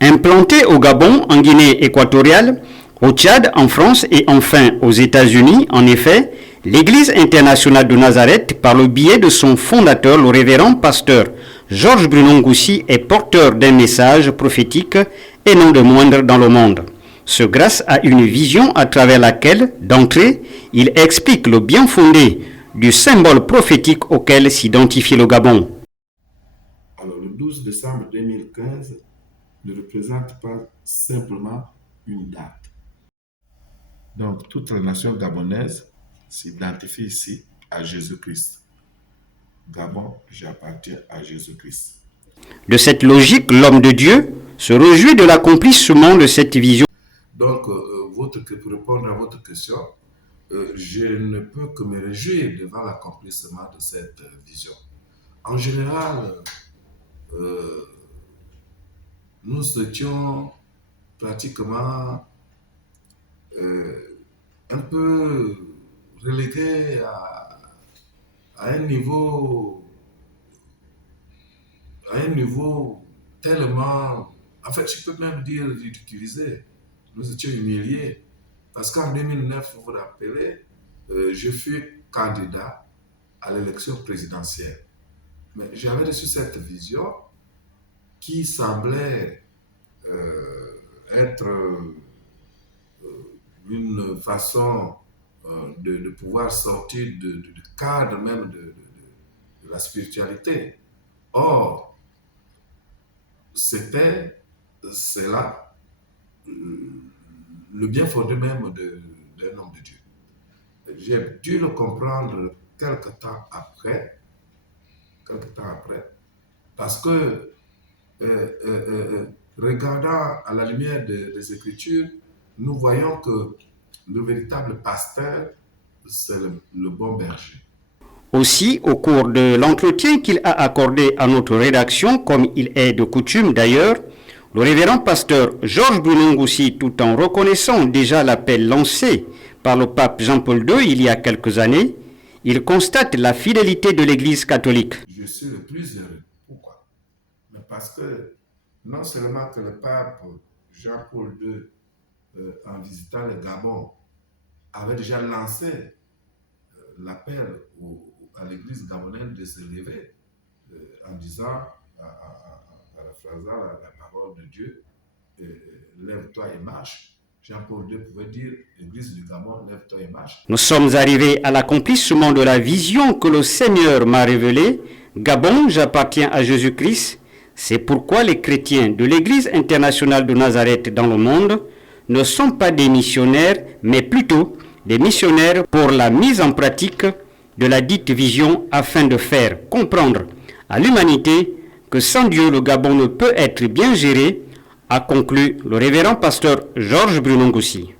Implantée au Gabon, en Guinée équatoriale, au Tchad, en France et enfin aux États-Unis, en effet, l'Église internationale de Nazareth, par le biais de son fondateur, le révérend pasteur Georges Bruno Ngoussi, est porteur d'un message prophétique et non de moindre dans le monde. Ce grâce à une vision à travers laquelle, d'entrée, il explique le bien fondé du symbole prophétique auquel s'identifie le Gabon. Alors, le 12 décembre 2015 ne représente pas simplement une date. Donc, toute la nation gabonaise s'identifie ici à Jésus-Christ. Gabon, j'appartiens à Jésus-Christ. De cette logique, l'homme de Dieu se réjouit de l'accomplissement de cette vision. Donc, pour répondre à votre question, je ne peux que me réjouir devant l'accomplissement de cette vision. En général, nous étions pratiquement un peu relégués à un niveau tellement, en fait, je peux même dire ridiculisé. Nous étions humiliés parce qu'en 2009, vous vous rappelez, je fus candidat à l'élection présidentielle. Mais j'avais reçu cette vision qui semblait être une façon de pouvoir sortir du cadre même de la spiritualité. Or, c'était cela, le bien fondé même d'un homme de Dieu. J'ai dû le comprendre quelque temps après, parce que regardant à la lumière des Écritures, nous voyons que le véritable pasteur, c'est le bon berger. Aussi, au cours de l'entretien qu'il a accordé à notre rédaction, comme il est de coutume d'ailleurs, le révérend pasteur Georges Bruno Ngoussi, tout en reconnaissant déjà l'appel lancé par le pape Jean-Paul II il y a quelques années, il constate la fidélité de l'Église catholique. Je suis le plus heureux. Pourquoi? Mais parce que non seulement que le pape Jean-Paul II, en visitant le Gabon, avait déjà lancé l'appel à l'Église gabonaise de se lever en disant, paraphrasant la parole de Dieu, lève-toi et marche. Jean-Paul II pouvait dire, Église du Gabon, lève-toi et marche. Nous sommes arrivés à l'accomplissement de la vision que le Seigneur m'a révélée. Gabon, j'appartiens à Jésus-Christ. C'est pourquoi les chrétiens de l'Église internationale de Nazareth dans le monde ne sont pas des missionnaires, mais plutôt des missionnaires pour la mise en pratique de la dite vision afin de faire comprendre à l'humanité que sans Dieu, le Gabon ne peut être bien géré, a conclu le révérend pasteur Georges Bruno Ngoussi.